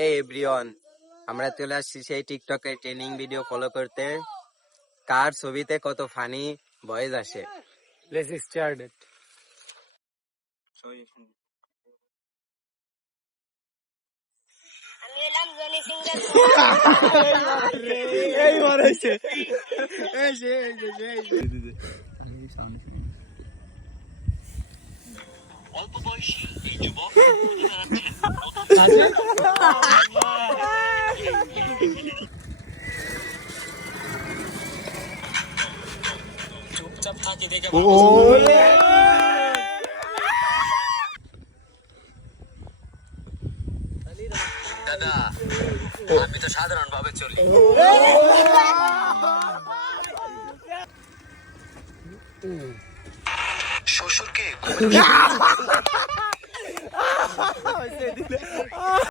এই এভরিওয়ান, আমরা চলে আসছি সেই টিকটকে ট্রেনিং ভিডিও ফলো করতে। কার ছবিতে কত ফানি ভয়েস আসে। Let's start it. আমি এলাম জনি সিংয়ের এই মারাইছে অল্প বয়সী এই যুবক চুপচাপ থাকে দেখে দাদা, আমি তো সাধারণ ভাবে চলি। শ্বশুরকে